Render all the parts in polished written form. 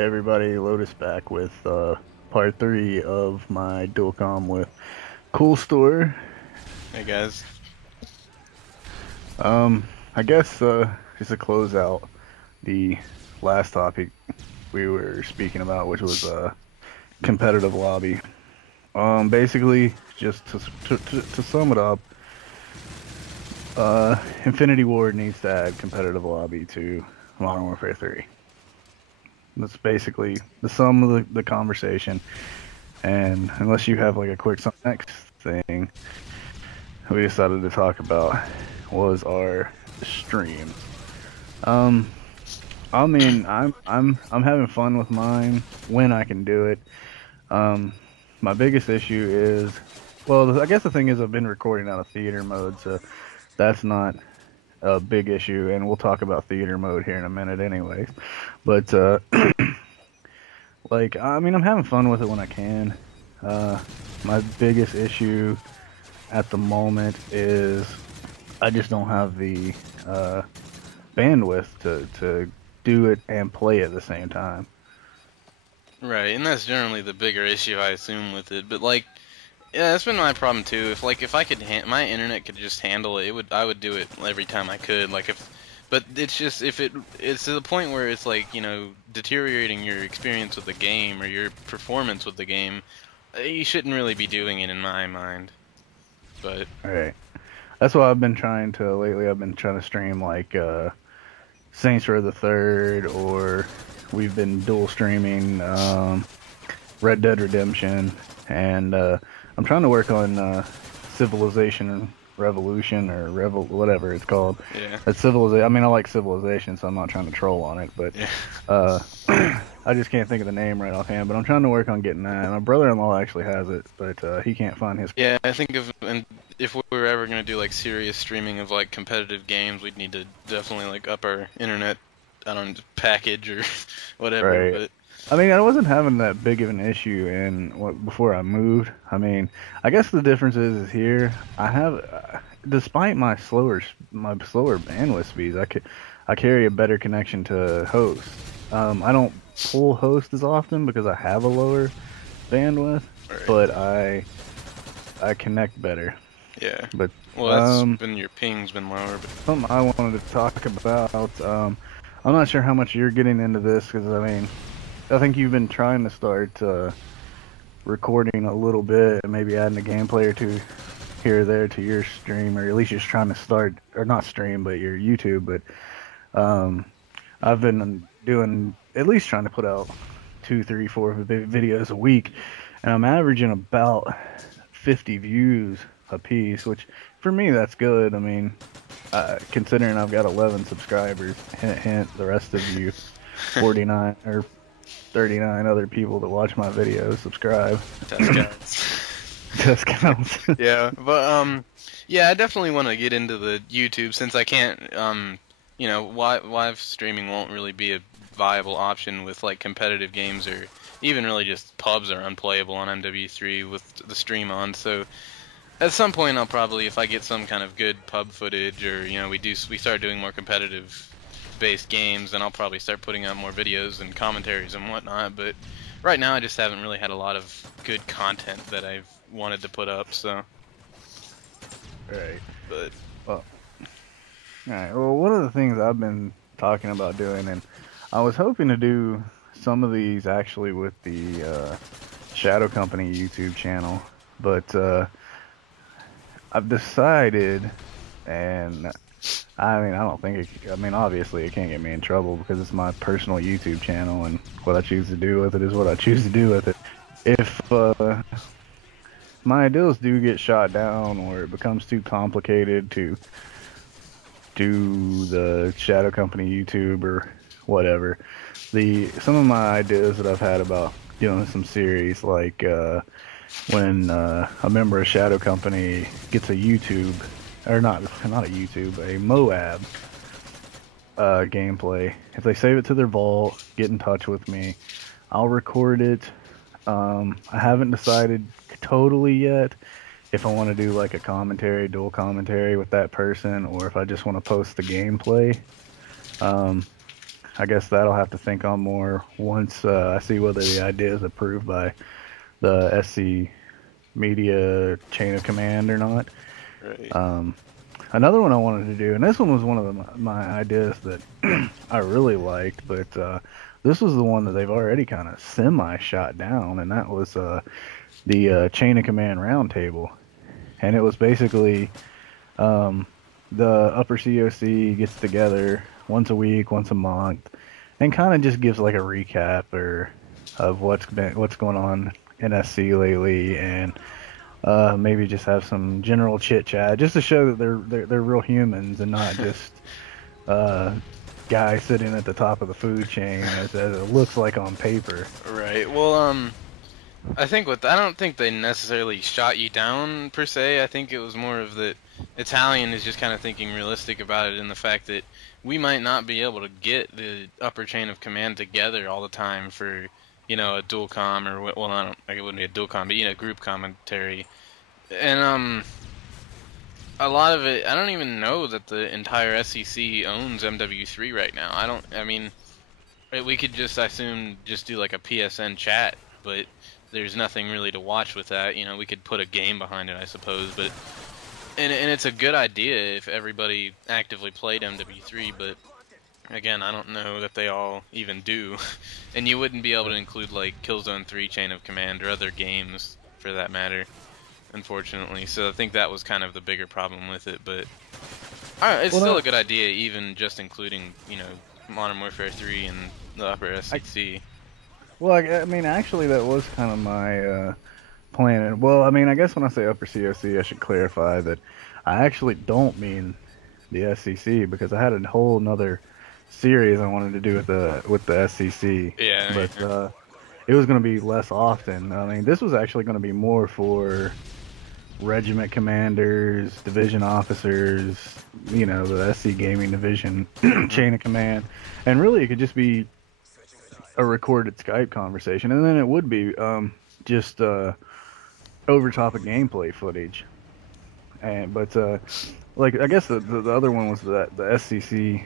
Everybody, Lotus back with part 3 of my dual comm with Kewlstore. Hey guys. I guess just to close out the last topic we were speaking about, which was competitive lobby. Basically, just to sum it up, Infinity Ward needs to add competitive lobby to Modern Warfare 3. That's basically the sum of the conversation. And unless you have like a quick next thing we decided to talk about was our stream. Um, I mean, I'm having fun with mine when I can do it. Um, my biggest issue is, well, I guess the thing is I've been recording out of theater mode, so that's not a big issue, and we'll talk about theater mode here in a minute, anyways. But like, I mean, I'm having fun with it when I can. My biggest issue at the moment is I just don't have the bandwidth to do it and play at the same time. Right, and that's generally the bigger issue I assume with it. But like, yeah, that's been my problem too. If I could my internet could just handle it, I would do it every time I could. But it's just it's to the point where it's like, deteriorating your experience with the game or your performance with the game. You shouldn't really be doing it in my mind. But All right, that's what I've been trying to lately. I've been trying to stream like Saints Row the Third, or we've been dual streaming Red Dead Redemption, and I'm trying to work on Civilization Revolution or whatever it's called. yeah, It's Civilization. I mean, I like Civilization, so I'm not trying to troll on it, but yeah. uh, I just can't think of the name right offhand. But I'm trying to work on getting that. My brother-in-law actually has it, but he can't find his. Yeah, I think if we were ever gonna do like serious streaming of like competitive games, we'd need to definitely like up our internet, I don't know, package or whatever. Right. But I mean, I wasn't having that big of an issue before I moved. I mean, I guess the difference is here I have, despite my slower bandwidth speeds, I carry a better connection to host. I don't pull host as often because I have a lower bandwidth, right, but I connect better. yeah. But Well, that's been your ping's been lower, but something I wanted to talk about. I'm not sure how much you're getting into this because I mean, I think you've been trying to start recording a little bit, and maybe adding a gameplay or two here or there to your stream, or at least you're trying to start, or not stream, but your YouTube. But I've been doing, at least trying to put out 2, 3, 4 videos a week, and I'm averaging about 50 views a piece, which for me that's good. I mean, considering I've got 11 subscribers, hint, hint, the rest of you 49 or 39 other people that watch my videos subscribe. test counts. Just counts. Yeah, but yeah, I definitely want to get into the YouTube since I can't, live streaming won't really be a viable option with like competitive games, or even really just pubs are unplayable on MW3 with the stream on. So at some point I'll probably, if I get some kind of good pub footage, or we start doing more competitive based games, then I'll probably start putting out more videos and commentaries and whatnot. But right now I just haven't really had a lot of good content that I've wanted to put up, so. Right. But Well, alright. Well, one of the things I've been talking about doing, and I was hoping to do some of these actually with the Shadow Company YouTube channel, but I've decided, and I mean, I don't think I mean, obviously it can't get me in trouble because it's my personal YouTube channel, and what I choose to do with it is what I choose to do with it. If my ideas do get shot down, or it becomes too complicated to do the Shadow Company YouTube or whatever, some of my ideas that I've had about doing some series, like when a member of Shadow Company gets a YouTube, or not a YouTube, a Moab gameplay. If they save it to their vault, get in touch with me. I'll record it. I haven't decided totally yet if I want to do like a dual commentary with that person, or if I just want to post the gameplay. I guess that'll have to think on more once I see whether the idea is approved by the SC media chain of command or not. Right. Another one I wanted to do, and this one was one of my ideas that I really liked, but this was the one that they've already kind of semi-shot down, and that was the chain of command roundtable. And it was basically the upper COC gets together once a week, once a month, and kind of just gives like a recap of what's going on in SC lately, and maybe just have some general chit chat, just to show that they're real humans and not just guys sitting at the top of the food chain as it looks like on paper. Right. Well, I think I don't think they necessarily shot you down per se. I think it was more of that Italian is just kind of thinking realistic about it, in the fact that we might not be able to get the upper chain of command together all the time for, a dual comm, or, well, I don't, like, it wouldn't be a dual comm, but, group commentary. And, a lot of it, I don't even know that the entire SEC owns MW3 right now. I mean, we could just, I assume, just do like a PSN chat, but there's nothing really to watch with that. We could put a game behind it, I suppose, but, and it's a good idea if everybody actively played MW3, but again, I don't know that they all even do. And you wouldn't be able to include like Killzone 3 Chain of Command or other games for that matter, unfortunately. So I think that was kind of the bigger problem with it, but it's still a good idea, even just including, Modern Warfare 3 and the upper SEC. Well, I mean, actually, that was kind of my plan. Well, I mean, I guess when I say upper COC, I should clarify that I actually don't mean the SEC, because I had a whole nother series I wanted to do with the SEC. Yeah. But it was going to be less often. I mean, this was actually going to be more for regiment commanders, division officers, the SC gaming division chain of command, and really it could just be a recorded Skype conversation, and then it would be just over top of gameplay footage. But like, I guess the other one was the SCC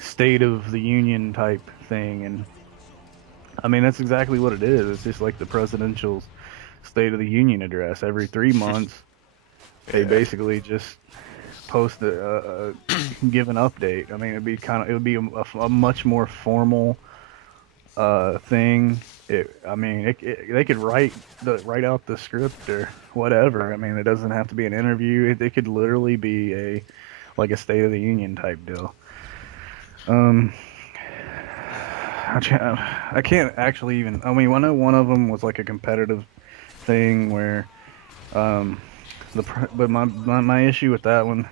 State of the Union type thing, and I mean, that's exactly what it is. It's just like the presidential State of the Union address. Every 3 months, they basically just post give an update. I mean, it would be a much more formal thing. They could write out the script or whatever. I mean, it doesn't have to be an interview. It could literally be a State of the Union type deal. I can't actually even. I mean, I know one of them was like a competitive thing where, but my issue with that one,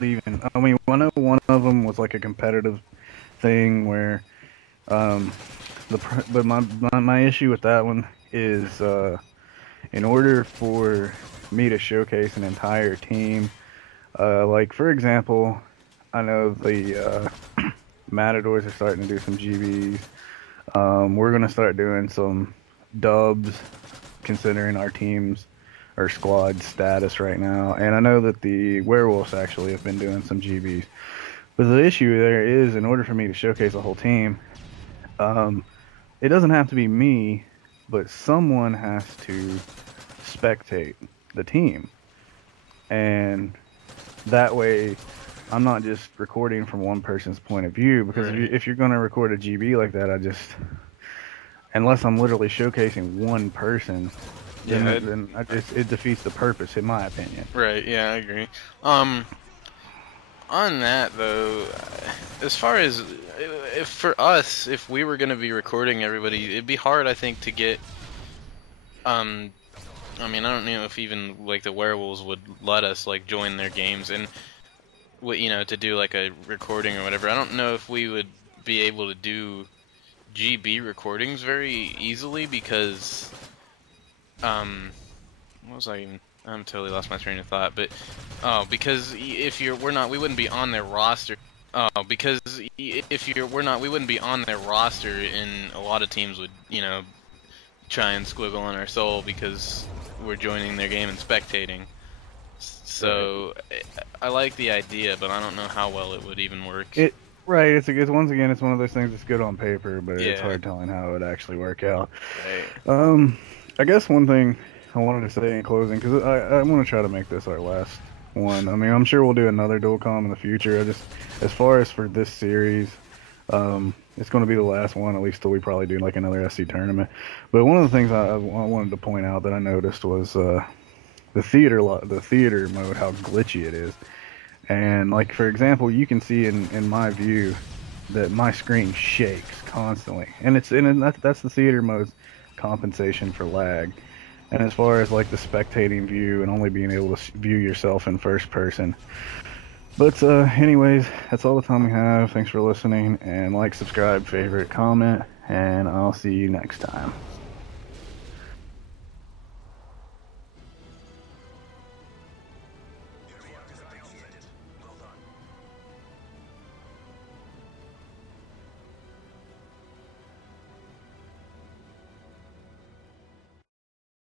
even. I mean, I know one of them was like a competitive thing where, but my issue with that one is, in order for me to showcase an entire team, like for example, I know the Matadors are starting to do some GBs. We're gonna start doing some dubs, considering our teams or squad status right now. And I know that the Werewolves actually have been doing some GBs. But the issue there is, in order for me to showcase a whole team, it doesn't have to be me, but someone has to spectate the team. And that way, I'm not just recording from one person's point of view, because if you're going to record a GB like that, unless I'm literally showcasing one person, then it defeats the purpose, in my opinion. Right, yeah, I agree. On that, though, as far as, for us, if we were going to be recording everybody, it'd be hard, I think, to get, I mean, I don't know if even, like, the Werewolves would let us, like, join their games, and, to do, like, a recording or whatever. I don't know if we would be able to do GB recordings very easily, because, what was I even... I'm totally lost my train of thought, but because we wouldn't be on their roster. Because we wouldn't be on their roster, and a lot of teams would, try and squiggle on our soul because we're joining their game and spectating. So I like the idea, but I don't know how well it would even work. Right, it's once again, it's one of those things that's good on paper, but it's Yeah. hard telling how it would actually work out. Right. I guess one thing I wanted to say in closing, because I want to try to make this our last one. I mean, I'm sure we'll do another dual comm in the future. I just, as far as for this series, it's going to be the last one, at least till we probably do like another SC tournament. But one of the things I wanted to point out that I noticed was the theater mode, how glitchy it is. And like for example, you can see in my view that my screen shakes constantly, and that's the theater mode's compensation for lag. And as far as like the spectating view and only being able to view yourself in first person. But anyways, that's all the time we have. Thanks for listening, and like, subscribe, favorite, comment, and I'll see you next time.